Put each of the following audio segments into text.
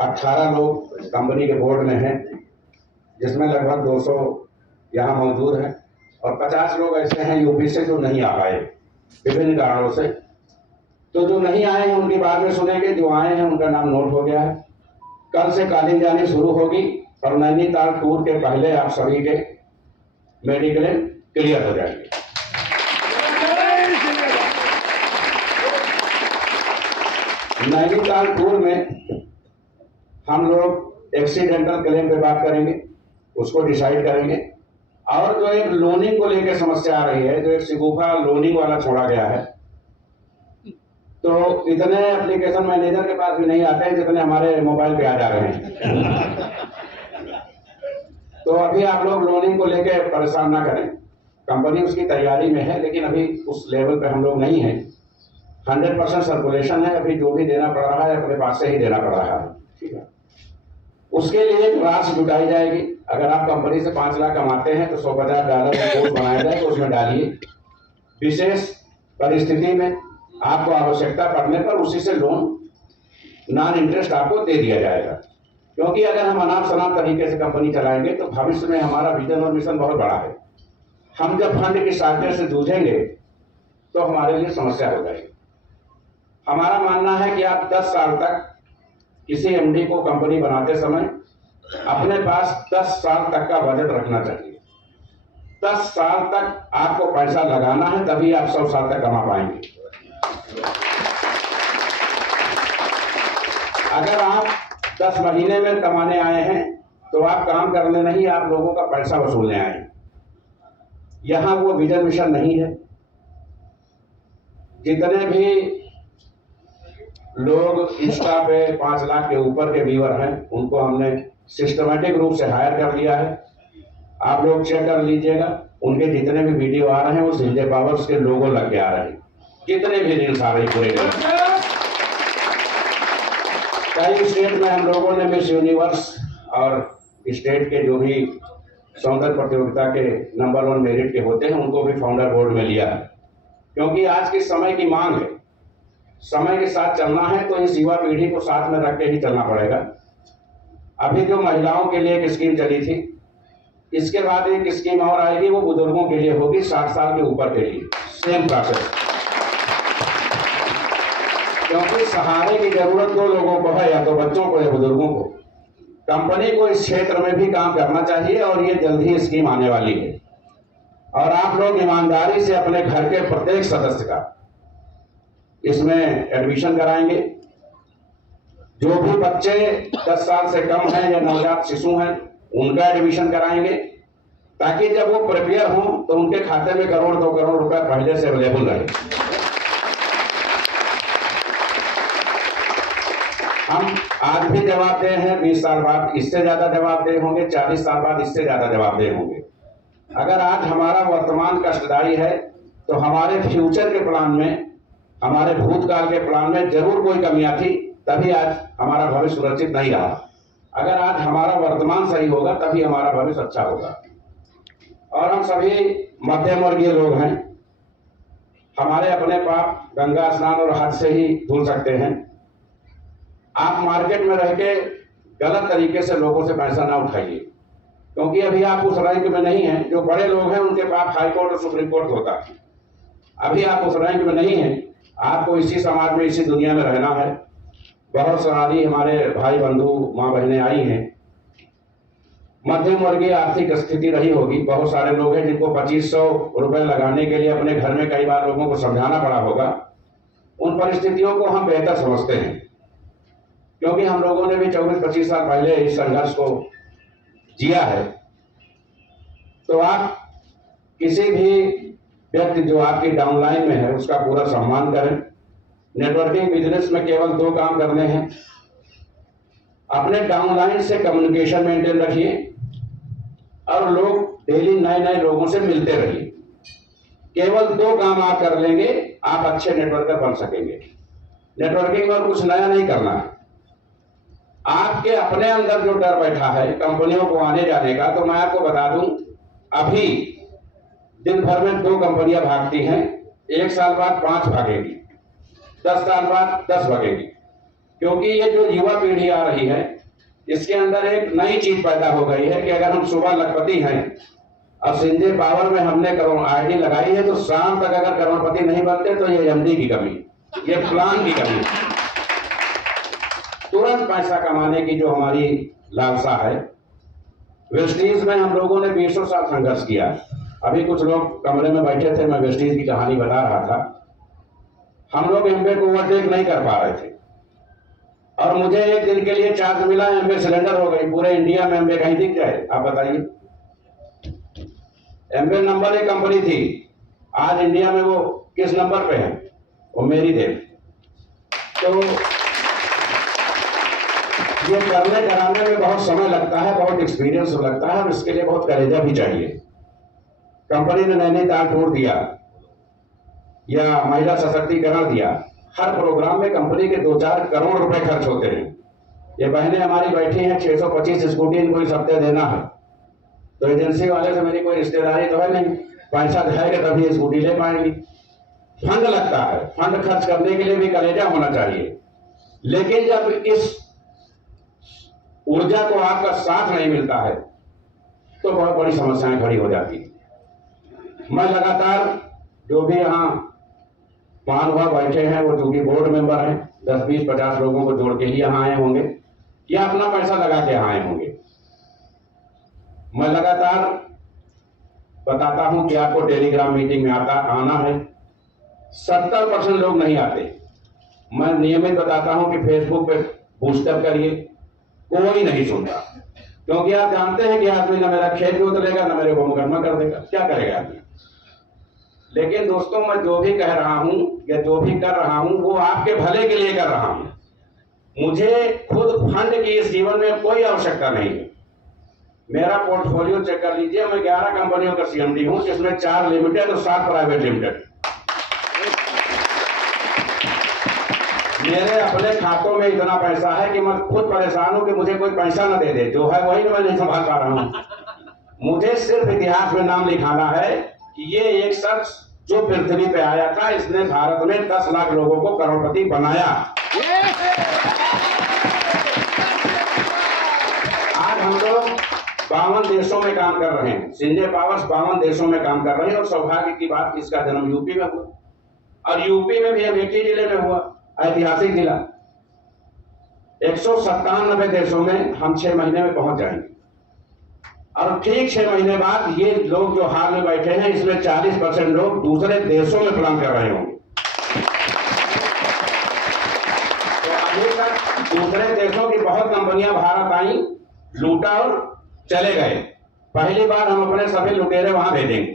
18 लोग कंपनी के बोर्ड में हैं, जिसमें लगभग 200 यहाँ मौजूद हैं और 50 लोग ऐसे हैं यूपी से जो नहीं आ पाए विभिन्न कारणों से। तो जो नहीं आए हैं उनकी बाद में सुनेंगे, जो आए हैं उनका नाम नोट हो गया है। कल से कॉलिंग जानी शुरू होगी और नैनीताल टूर के पहले आप सभी के मेडिकल क्लियर हो जाएंगे। नैनीताल टूर में हम लोग एक्सीडेंटल क्लेम पे बात करेंगे, उसको डिसाइड करेंगे। और जो एक लोनिंग को लेकर समस्या आ रही है, जो एक सिगुफा लोनिंग वाला छोड़ा गया है, तो इतने एप्लीकेशन मैनेजर के पास भी नहीं आते हैं जितने हमारे मोबाइल पे आ जा रहे हैं। तो अभी आप लोग लोनिंग को लेकर परेशान ना करें, कंपनी उसकी तैयारी में है, लेकिन अभी उस लेवल पे हम लोग नहीं हैं। 100% सर्कुलेशन है, अभी जो भी देना पड़ रहा है अपने पास से ही देना पड़ रहा है, ठीक है। उसके लिए एक राशि जुटाई जाएगी। अगर आप कंपनी से 5 लाख कमाते हैं तो $150 का कोर्स बनाया जाए, उसमें डालिए। विशेष परिस्थिति में आपको आवश्यकता पड़ने पर उसी से लोन नॉन इंटरेस्ट आपको दे दिया जाएगा। क्योंकि अगर हम अनाप शनाप तरीके से कंपनी चलाएंगे तो भविष्य में हमारा विजन और मिशन बहुत बड़ा है। हम जब फंड की शॉर्टेज से जूझेंगे तो हमारे लिए समस्या हो जाएगी। हमारा मानना है कि आप 10 साल तक किसी एमडी को कंपनी बनाते समय अपने पास 10 साल तक का बजट रखना चाहिए। 10 साल तक आपको पैसा लगाना है, तभी आप 100 साल तक कमा पाएंगे। अगर आप 10 महीने में कमाने आए हैं तो आप काम करने नहीं, आप लोगों का पैसा वसूलने आए हैं। यहां वो विजन मिशन नहीं है। जितने भी लोग इंस्टा पे 5 लाख के ऊपर के व्यूअर हैं, उनको हमने सिस्टमेटिक रूप से हायर कर लिया है। आप लोग चेक कर लीजिएगा, उनके जितने भी वीडियो आ रहे हैं वो संजय पावर्स के लोगो लग के आ रहे हैं। जितने भी रील्स आ रही पूरे कई स्टेट में हम लोगों ने मिस यूनिवर्स और स्टेट के जो भी सौंदर्य प्रतियोगिता के नंबर 1 मेरिट के होते हैं उनको भी फाउंडर बोर्ड में लिया है। क्योंकि आज के समय की मांग है, समय के साथ चलना है तो इस युवा पीढ़ी को साथ में रख के ही चलना पड़ेगा। अभी जो महिलाओं के लिए एक स्कीम चली थी, इसके बाद एक स्कीम और आएगी, वो बुजुर्गों के लिए होगी, 60 साल के ऊपर के लिए, सेम प्रोसेस। क्योंकि सहारे की जरूरत 2 लोगों को है, या तो बच्चों को या बुजुर्गों को। कंपनी को इस क्षेत्र में भी काम करना चाहिए और ये जल्द ही स्कीम आने वाली है। और आप लोग ईमानदारी से अपने घर के प्रत्येक सदस्य का इसमें एडमिशन कराएंगे। जो भी बच्चे 10 साल से कम हैं या नवजात शिशु हैं उनका एडमिशन कराएंगे, ताकि जब वो प्रिपेयर हों तो उनके खाते में 1 करोड़ 2 करोड़ रुपए पहले से अवेलेबल रहे। हम आज भी जवाबदेह हैं, 20 साल बाद इससे ज्यादा जवाबदेह होंगे, 40 साल बाद इससे ज्यादा जवाबदेह होंगे। अगर आज हमारा वर्तमान कष्टदायी है तो हमारे फ्यूचर के प्लान में, हमारे भूतकाल के प्लान में जरूर कोई कमियां थी, तभी आज हमारा भविष्य सुरक्षित नहीं रहा। अगर आज हमारा वर्तमान सही होगा तभी हमारा भविष्य अच्छा होगा। और हम सभी मध्यम वर्गीय लोग हैं, हमारे अपने पाप गंगा स्नान और हज से ही धुल सकते हैं। आप मार्केट में रह के गलत तरीके से लोगों से पैसा ना उठाइए, क्योंकि अभी आप उस रैंक में नहीं हैं। जो बड़े लोग हैं उनके पास हाई कोर्ट और सुप्रीम कोर्ट होता है। अभी आप उस रैंक में नहीं हैं, आपको इसी समाज में, इसी दुनिया में रहना है। बहुत सारी हमारे भाई बंधु माँ बहनें आई हैं, मध्यम वर्गीय आर्थिक स्थिति रही होगी। बहुत सारे लोग हैं जिनको 2500 रुपए लगाने के लिए अपने घर में कई बार लोगों को समझाना पड़ा होगा। उन परिस्थितियों को हम बेहतर समझते हैं, क्योंकि हम लोगों ने भी 24-25 साल पहले इस संघर्ष को जिया है। तो आप किसी भी व्यक्ति जो आपकी डाउनलाइन में है उसका पूरा सम्मान करें। नेटवर्किंग बिजनेस में केवल 2 काम करने हैं। अपने डाउनलाइन से कम्युनिकेशन मेंटेन रखिए और लोग डेली नए लोगों से मिलते रहिए। केवल 2 काम आप कर लेंगे, आप अच्छे नेटवर्कर बन सकेंगे। नेटवर्किंग में कुछ नया नहीं करना है। आपके अपने अंदर जो डर बैठा है कंपनियों को आने जाने का, तो मैं आपको बता दूं, अभी दिन भर में 2 कंपनियां भागती हैं, 1 साल बाद 5 भागेगी, 10 साल बाद 10 भागेगी। क्योंकि ये जो युवा पीढ़ी आ रही है इसके अंदर एक नई चीज पैदा हो गई है कि अगर हम सुबह लखपति हैं और संजय पावर में हमने करोड़ आईडी लगाई है तो शाम तक अगर करोड़पति नहीं बनते तो ये एमडी की कमी, ये प्लान की कमी। तुरंत पैसा कमाने की जो हमारी लालसा है, वेस्टीज में हम लोगों ने 20 साल संघर्ष किया। अभी कुछ लोग कमरे में बैठे थे, मैं वेस्टीज की कहानी बता रहा था। हम लोग एमबे को ओवरटेक नहीं कर पा रहे थे और मुझे एक दिन के लिए चार्ज मिला, एमबे सिलेंडर हो गई। पूरे इंडिया में एमबे कहीं दिख जाए, आप बताइए। एमबे नंबर 1 कंपनी थी, आज इंडिया में वो किस नंबर पे है? वो मेरी देन। तो ये करने कराने में बहुत समय लगता है, बहुत एक्सपीरियंस लगता है और इसके लिए बहुत कलेजा भी चाहिए। कंपनी ने नैनीताल टूर दिया या महिला सशक्तिकरण दिया, हर प्रोग्राम में कंपनी के 2-4 करोड़ रुपए खर्च होते हैं। ये बहनें हमारी बैठी हैं, 625 स्कूटी इनको इस हफ्ते देना है, तो एजेंसी वाले से मेरी कोई रिश्तेदारी तो है नहीं, पैसा दिखाएगा तभी ये स्कूटी ले पाएंगी। फंड लगता है, फंड खर्च करने के लिए भी कलेजा होना चाहिए। लेकिन जब इस ऊर्जा को आपका साथ नहीं मिलता है तो बहुत बड़ी समस्याएं खड़ी हो जाती है। मैं लगातार जो भी यहाँ महानुभाव बैठे हैं वो चूंकि बोर्ड मेंबर हैं, 10, 20, 50 लोगों को जोड़ के ही यहाँ आए होंगे या अपना पैसा लगा के यहाँ आए होंगे। मैं लगातार बताता हूं कि आपको टेलीग्राम मीटिंग में आना है। 70% लोग नहीं आते। मैं नियमित बताता हूं कि फेसबुक पे बूस्टअप करिए, कोई नहीं सुनता, क्योंकि आप जानते हैं कि आदमी ना मेरा खेत जोत लेगा ना मेरे को मुकदमा कर देगा, क्या करेगा आदमी। लेकिन दोस्तों, मैं जो भी कह रहा हूं या जो भी कर रहा हूं वो आपके भले के लिए कर रहा हूं। मुझे खुद फंड की इस जीवन में कोई आवश्यकता नहीं है। मेरा पोर्टफोलियो चेक कर लीजिए, मैं 11 कंपनियों का सीएमडी हूं, जिसमें 4 लिमिटेड और 7 प्राइवेट लिमिटेड। मेरे अपने खातों में इतना पैसा है कि मैं खुद परेशान हूं कि मुझे कोई पैसा न दे दे, जो है वही मैं नहीं संभाल पा रहा हूं। मुझे सिर्फ इतिहास में नाम लिखाना है कि ये एक शख्स जो पृथ्वी पे आया था, इसने भारत में 10 लाख लोगों को करोड़पति बनाया। आज हम लोग 52 देशों में काम कर रहे हैं, संजय पावर्स 52 देशों में काम कर रहे हैं। और सौभाग्य की बात, इसका जन्म यूपी में हुआ और यूपी में भी अमेठी जिले में हुआ, ऐतिहासिक जिला। 197 देशों में हम 6 महीने में पहुंच जाएंगे और ठीक 6 महीने बाद ये लोग जो हाल में बैठे हैं इसमें 40% लोग दूसरे देशों में प्लान कर रहे होंगे। तो अभी तक दूसरे देशों की बहुत कंपनियां भारत आई, लूटा और चले गए। पहली बार हम अपने सभी लुटेरे वहां भेजेंगे।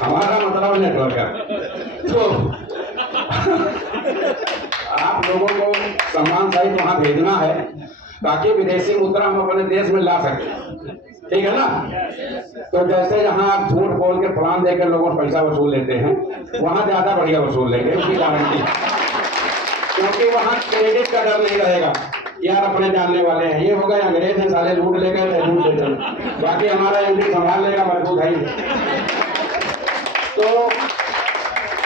हमारा मतलब नेटवर्क है। तो आप लोगों को सम्मान सहित वहां भेजना है ताकि विदेशी मुद्रा हम अपने देश में ला सके, ठीक है ना। तो जैसे जहां आप झूठ बोल के प्लान देकर लोगों से पैसा वसूल लेते हैं, वहां ज्यादा बढ़िया वसूल लेंगे, उसकी गारंटी। क्योंकि वहां क्रेडिट का डर नहीं रहेगा, यार अपने जानने वाले हैं, ये हो गए अंग्रेज हैं, साले लूट ले गए, लूट ले गए, बाकी हमारा एमडी संभाल लेगा, मजबूत है। तो